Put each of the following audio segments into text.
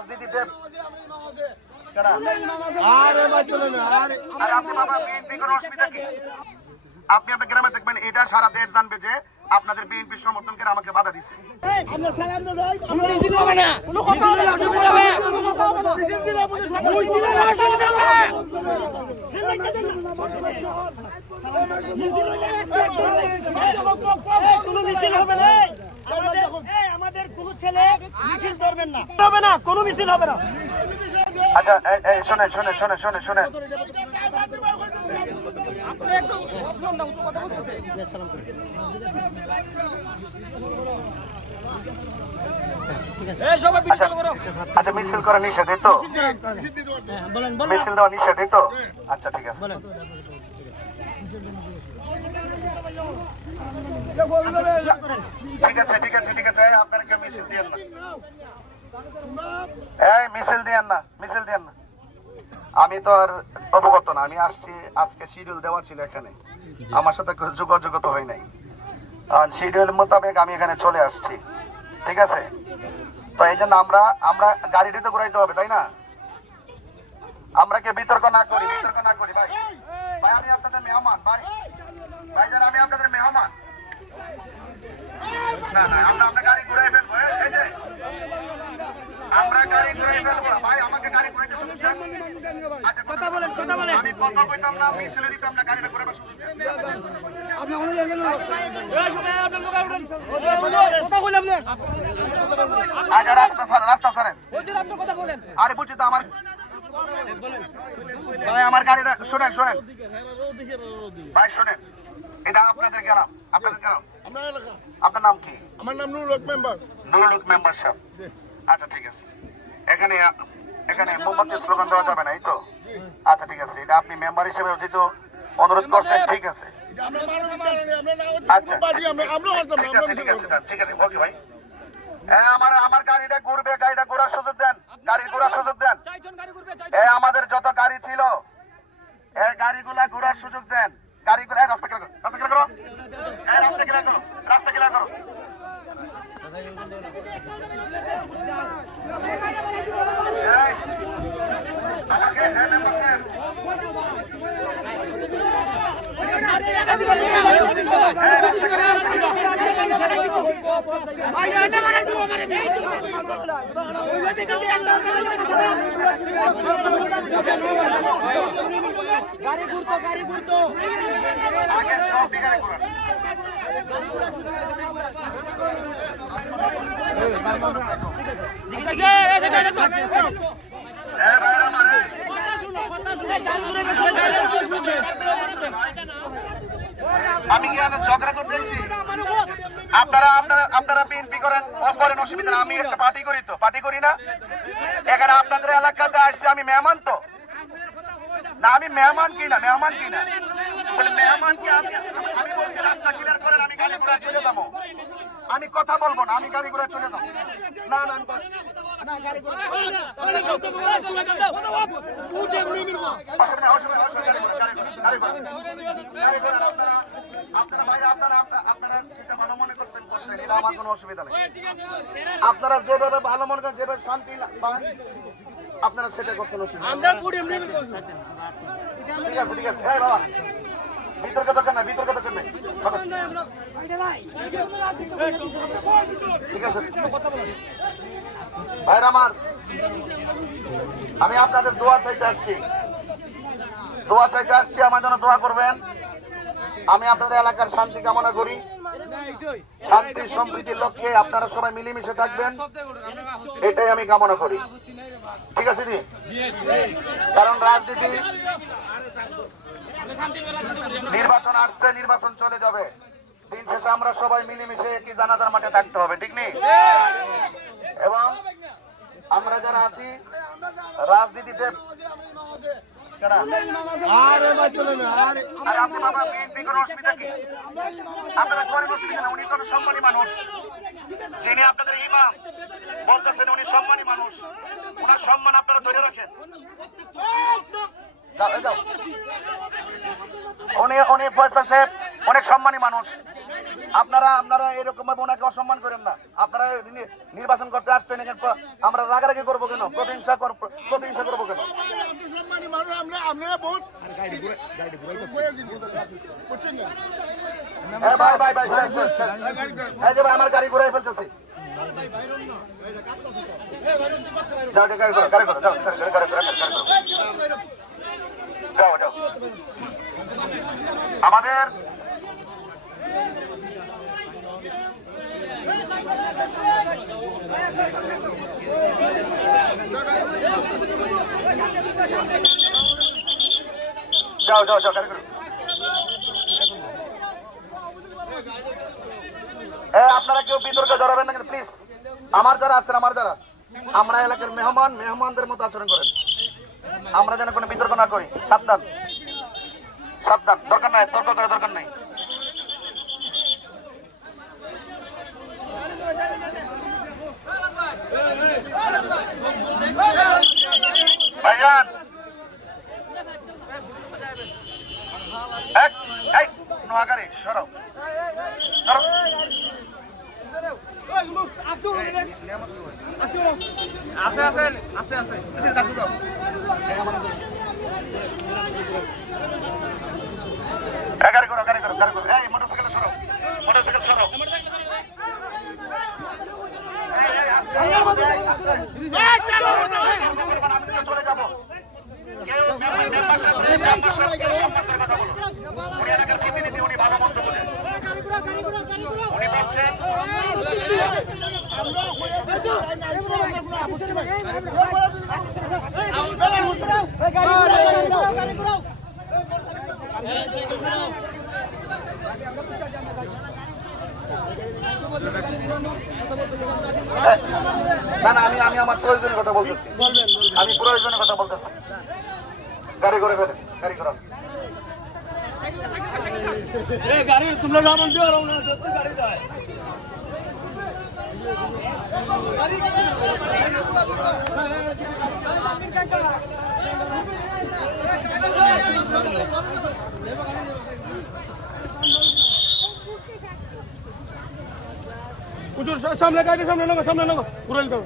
রাজনীতিতে আপনি বাবা বিএনপি কোনো অসুবিধা কি? আপনি আপনার গ্রামে দেখবেন এটা সারা দেশ জানবে যে আপনাদের বিএনপি সমর্থনকে আমাকে বাধা দিচ্ছে। আমাদের কোনো ছেলে মিছিল করবেন না, হবে না, কোনো মিছিল হবে না। আচ্ছা শোনেন শোনেন শোনেন শোনেন শোনেন আচ্ছা মিছিল করা নিষেধ তো, মিছিল দেওয়া নিষেধ তো, আচ্ছা ঠিক আছে। ঠিক আছে ঠিক আছে ঠিক আছে, আপনাকে মিছিল দিয়েন না, এই মিছিল দিয়েন না, মিছিল দিয়েন না। আমি তো আর অবগত না, আমি আসছি আজকে শিডিউল দেওয়া ছিল এখানে, আমার সাথে যোগাযোগ তো হয় নাই, কারণ শিডিউল মোতাবেক আমি এখানে চলে আসছি, ঠিক আছে? তো এই জন্য আমরা গাড়িটি তো ঘুরাইতে হবে, তাই না? আমরা কে বিতর্ক না করি, বিতর্ক না করি ভাই, ভাই আমি আপনাদের মেহমান, ভাই ভাই যারা আমি আপনাদের মেহমান, না না আমরা গাড়ি ঘুরাই ফেলবো, এই যে আমরা গাড়ি ঘুরাই ফেলবো ভাই, আমাকে গাড়ি ঘুরাইতে সমস্যা? আচ্ছা কথা বলেন, কথা বলেন, আমি কথা কইতাম না, মিছিলে দিতাম না, গাড়িটা ঘুরাবার সুযোগ আপনি আমাদের জায়গা না, এই সবাই আপনার লোক উঠেন, কথা কইলাম না, আচ্ছা রাস্তা ছাড়েন, হুজুর আপনি কথা বলেন। আরে বুঝছি তো আমার ভাই, আমার গাড়িটা শুনেন শুনেন ভাই, শুনেন, এটা আপনাদের গ্রাম, আপনাদের গ্রাম, আপনার নাম কি? আমার নাম নুরুল হক মেম্বার। নুরুল হক মেম্বার সাহেব, আচ্ছা ঠিক আছে। এখানে এখানে মোমবাতি স্লোগান দেওয়া যাবে না, এই তো? আচ্ছা ঠিক আছে, এটা আপনি মেম্বার হিসেবে যেহেতু অনুরোধ করছেন, ঠিক আছে, আচ্ছা ঠিক আছে ঠিক আছে ঠিক আছে, ওকে ভাই। আমার গাড়িটা ঘুরবে, গাড়িটা ঘোরার সুযোগ দেন, গাড়ি ঘোরার সুযোগ দেন, আমাদের যত গাড়ি ছিল এই গাড়িগুলা ঘোরার সুযোগ দেন, গাড়িগুলা রাস্তা ক্লিয়ার করো, রাস্তা ক্লিয়ার করো, রাস্তা ক্লিয়ার করো, রাস্তা ক্লিয়ার করো। আমাকে মেম্বারশিপ গাড়ি ঘুরতো, গাড়ি ঘুরতো, আগে সব বিগাড়ে করুন। আমি কি ঝগড়া করতেছি? আপনারা বিএনপি করেন, অসুবিধা না, আমি একটা পার্টি করি, তো পার্টি করি না? এখানে আপনাদের এলাকাতে আসছে, আমি মেহমান তো না, আমি মেহমান কি না, মেহমান কি না, মেহমান কি? আমি বলছি রাস্তা ক্লিয়ার করেন, আমি গাড়ি ঘোড়া চলে যাবো, আমি কথা বলবো না, আমি গাড়ি ঘোড়া চলে যাবো, না না না গাড়ি ঘোড়া আমার কোনো অসুবিধা নেই, আপনারা যেভাবে ভালো মনে করেন, যেভাবে শান্তি পান আপনারা সেটা করছেন, ঠিক আছে ঠিক আছে। এই বাবা বিতর্ক দরকার নাই, বিতর্ক দরকার নাই, ঠিক আছে ভাইরা আমার, আমি আপনাদের দোয়া চাইতে আসছি, দোয়া চাইতে আসছি, আমার জন্য দোয়া করবেন। আমি আপনাদের এলাকার শান্তি কামনা করি, শান্তি সম্প্রীতির লক্ষ্যে আপনারা সবাই মিলেমিশে থাকবেন, এটাই আমি কামনা করি, ঠিক আছে জি? কারণ রাজনীতি, নির্বাচন আসছে, নির্বাচন চলে যাবে, দিন শেষে আমরা সবাই মিলেমিশে একই জানাজার মাঠে থাকতে হবে, ঠিক নেই? এবং আমরা যারা আছি রাজনীতিতে, আপনি বাবা বিএনপি কোনো অসুবিধা কি? আপনারা করেন অসুবিধা না, উনি কোনো সম্মানী মানুষ, যিনি আপনাদের ইমাম বলতেছেন উনি সম্মানী মানুষ, ওনার সম্মান আপনারা ধরে রাখেন। উনি ফয়সাল সাহেব অনেক সম্মানী মানুষ, আপনারা এরকম ভাবে ওনাকে অসম্মান করেন না। আপনারা নির্বাচন করতে আসছেন, এখানে আমরা রাগারাগি করবো কেন, প্রতিহিংসা করবো কেন? ভাই আমার গাড়ি ঘুরাই ফেলতেছি। যাও আমাদের যাও গাড়ি করো। আপনারা কেউ বিতর্কে জড়াবেন না প্লিজ। আমার যারা আছেন, আমরা এলাকার মেহমানদের মতো আচরণ করেন। আমরা যেন কোনো বিতর্ক না করি। সাবধান, দরকার নাই, তর্ক করার দরকার নাই। ভাইজান নোয়াগাড়ি সরো। গাড়ি করো। মোটরসাইকেল সরো। চলে যাবো। উনি এলাকার প্রতিনিধি, উনি ভালো মন্দ বলেন, উনি পাচ্ছেন। না আমি আমার প্রয়োজনের কথা বলতেছি। গাড়ি করে ফেলে, গাড়ি করো। গাড়ি তোমরা না বলছো আর গাড়ি যায়। সামনে গাড়ি, সামনে নাও পুরো দাও।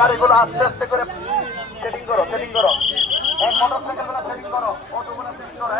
গাড়িগুলো আস্তে আস্তে করে সেটিং করো। মোটরসাইকেলগুলো সেটিং করো, অটোগুলো সেটিং করো।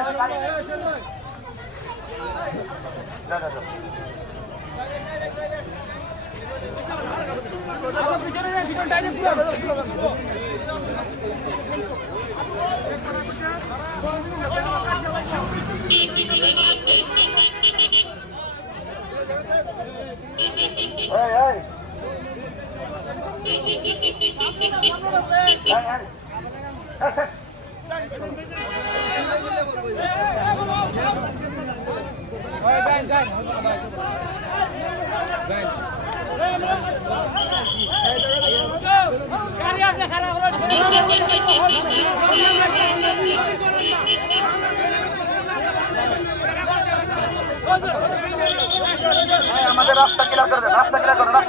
আমাদের রাস্তা ক্লিয়ার করে দেন, রাস্তা ক্লিয়ার করে দেন,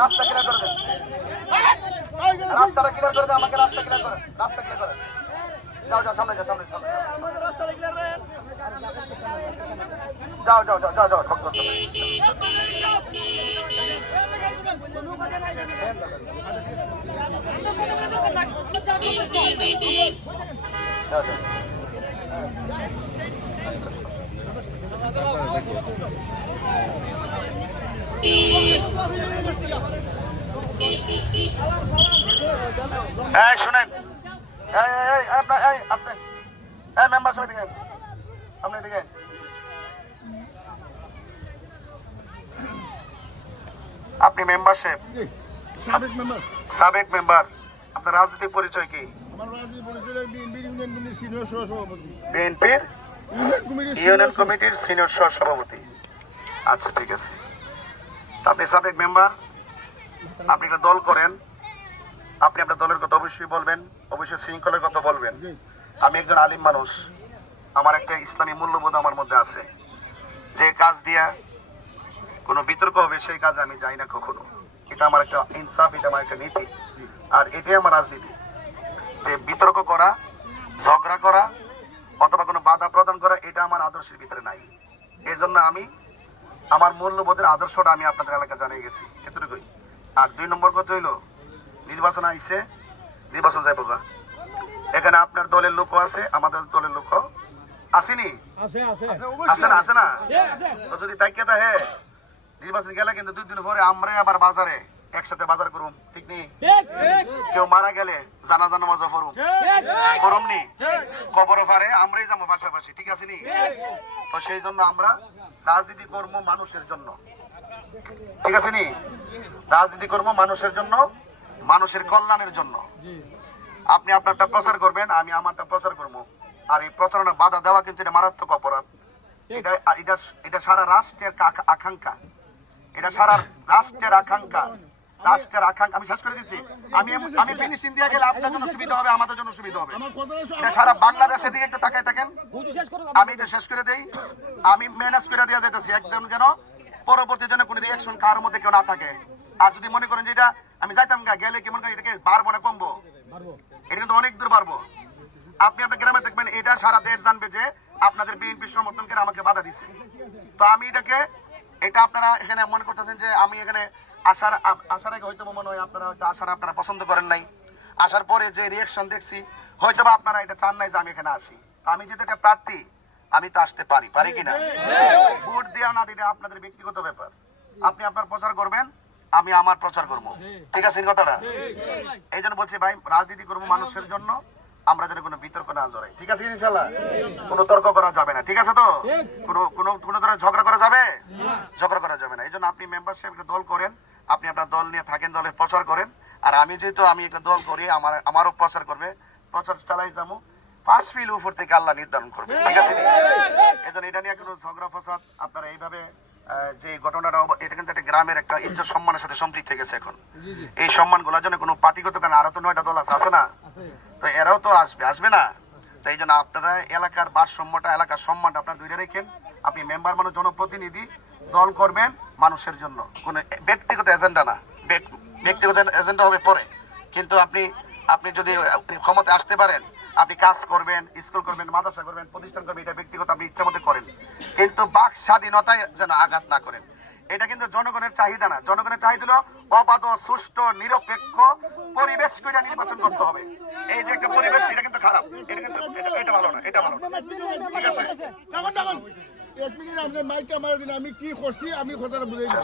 রাস্তাটা ক্লিয়ার করে দেন, আমাকে রাস্তা ক্লিয়ার করেন, রাস্তা ক্লিয়ার করেন। যাও সামনে যাও, সামনে যাও। যাও যাও যাও যাও যাও ঠক করতে না। যাও যাও। এই শুনেন, এই আপনি এই মেম্বার সবাই দিকে আপনি দিকে আপনি মেম্বারশিপ সাবেক মেম্বার সাবেক মেম্বার, আপনার রাজনৈতিক পরিচয় কি? আমার রাজনীতি পরিচয় বিএনপির ইউনিয়ন কমিটির সিনিয়র সহসভাপতি। বিএনপির ইউনিয়ন কমিটির সিনিয়র সহসভাপতি। আচ্ছা ঠিক আছে, আপনি সাবেক মেম্বার, আপনি একটা দল করেন, আপনি আপনার দলের কথা অবশ্যই বলবেন, অবশ্যই শৃঙ্খলার কথা বলবেন। আমি একজন আলিম মানুষ, আমার একটা ইসলামী মূল্যবোধ আমার মধ্যে আছে, যে কাজ দিয়া কোনো বিতর্ক হবে সেই কাজে আমি যাই না কখনো। এটা আমার একটা ইনসাফ, এটা আমার একটা নীতি, আর এটাই আমার রাজনীতি। যে বিতর্ক করা, ঝগড়া করা অথবা কোনো বাধা প্রদান করা, এটা আমার আদর্শের ভিতরে নাই। এই জন্য আমি আমার মূল্যবোধের আদর্শটা আমি আপনাদের এলাকা জানিয়ে গেছি, এতটুকুই। আর 2 নম্বর কথা হইল, নির্বাচন আইছে, নির্বাচন যাইব গা। এখানে আপনার দলের লোকও আছে, আমাদের দলের লোকও আসেনি, আছে না? আছে না? তো যদি তাই কেতা হে নির্বাচন গেলে কিন্তু 2 দিন পরে আমরা আবার বাজারে একসাথে বাজার করুম, ঠিক নেই? কেউ মারা গেলে জানাজা নামাজ করুম নি, কবর ফারে আমরাই যাবো পাশাপাশি, ঠিক আছে নি? তো সেই জন্য আমরা রাজনীতি কর্ম মানুষের জন্য, ঠিক আছে নি? রাজনীতি কর্ম মানুষের জন্য, মানুষের কল্যাণের জন্য। আপনি আপনারটা প্রচার করবেন, আমি আমারটা প্রচার করবো। আর এই প্রচারণা বাধা দেওয়া কিন্তু এটা মারাত্মক অপরাধ। এটা সারা রাষ্ট্রের আকাঙ্ক্ষা, এটা সারা রাষ্ট্রের আকাঙ্ক্ষা, রাষ্ট্রের আকাঙ্ক্ষা। আমি শেষ করে দিচ্ছি, আমি ফিনিশিং দিয়ে গেলে আপনার জন্য সুবিধা হবে, আমাদের জন্য সুবিধা হবে। এটা সারা বাংলাদেশের দিকে একটু তাকায় থাকেন, আমি এটা শেষ করে দেই। আমি ম্যানেজ করে দেওয়া যাইতেছি একদম, যেন পরবর্তী যেন কোনো রিয়াকশন কার মধ্যে কেউ না থাকে। আর যদি মনে করেন যে এটা আমি যাইতাম গেলে কেমন করেন, এটাকে বাড়বো না কমবো, এটা কিন্তু অনেক দূর বাড়বো। আপনি আপনার গ্রামে দেখবেন এটা সারা দেশ জানবে যে আপনাদের বিএনপি সমর্থন করে আমাকে বাধা দিচ্ছে। তো আমি এটা আপনারা এখানে মনে করতেছেন যে আমি এখানে আসার আগে হয়তো মনে হয় আপনারা হয়তো আপনারা পছন্দ করেন নাই, আসার পরে যে রিয়াকশন দেখছি হয়তো আপনারা এটা চান নাই যে আমি এখানে আসি। আমি যেহেতু একটা প্রার্থী, আমি তো আসতে পারি কিনা? ভোট দেওয়া না দিলে আপনাদের ব্যক্তিগত ব্যাপার, আপনি আপনার প্রচার করবেন, আমি আমার প্রচার করবো, ঠিক আছে কথাটা? এই জন্য বলছি ভাই, রাজনীতি করবো মানুষের জন্য, আমরা যেন কোনো বিতর্ক না জড়াই, ঠিক আছে ইনশাল্লাহ? কোনো তর্ক করা যাবে না, ঠিক আছে তো? কোনো ধরনের ঝগড়া করা যাবে? ঝগড়া করা যাবে না। এই জন্য আপনি মেম্বারশিপ একটা দল করেন, আপনি আপনার দল নিয়ে থাকেন, দলের প্রচার করেন। আর আমি যেহেতু আমি একটা দল করি, আমারও প্রচার করবে, প্রচার চালাই যাবো। পাঁচ ফিল উপর থেকে আল্লাহ নির্ধারণ করবে, ঠিক আছে? এই জন্য এটা নিয়ে কোনো ঝগড়া ফসাদ আপনারা এইভাবে যে ঘটনাটা, এটা কিন্তু একটা গ্রামের একটা ইজ্জত সম্মানের সাথে সম্পৃক্ত হয়ে গেছে এখন। এই সম্মানগুলোর জন্য কোনো পার্টিগত কারণ, আরো তো 9টা দল আছে না? তো এরাও তো আসবে না? তাই জন্য আপনারা এলাকার ভারসাম্যটা, এলাকার সম্মানটা আপনার দুইটা রেখেন। আপনি মেম্বার মানুষ, জনপ্রতিনিধি, দল করবেন মানুষের জন্য, কোনো ব্যক্তিগত এজেন্ডা না। ব্যক্তিগত এজেন্ডা হবে পরে, কিন্তু আপনি যদি ক্ষমতা আসতে পারেন, আপনি কাজ করবেন, স্কুল করবেন, মাদ্রাসা করবেন, প্রতিষ্ঠান করবেন, এটা ব্যক্তিগত আপনি ইচ্ছা মতো করেন, কিন্তু বাক স্বাধীনতায় যেন আঘাত না করেন। এটা কিন্তু জনগণের চাহিদা না। জনগণের চাহিদা হলো অবাধ, সুষ্ঠু, নিরপেক্ষ পরিবেশ করে নির্বাচন করতে হবে। এই যে একটা পরিবেশ, এটা কিন্তু খারাপ, এটা ভালো না, এটা ভালো না, ঠিক আছে? 1 মিনিট আপনি মাইকটা মারা দিন, আমি কি করছি আমি কথাটা বুঝাই না।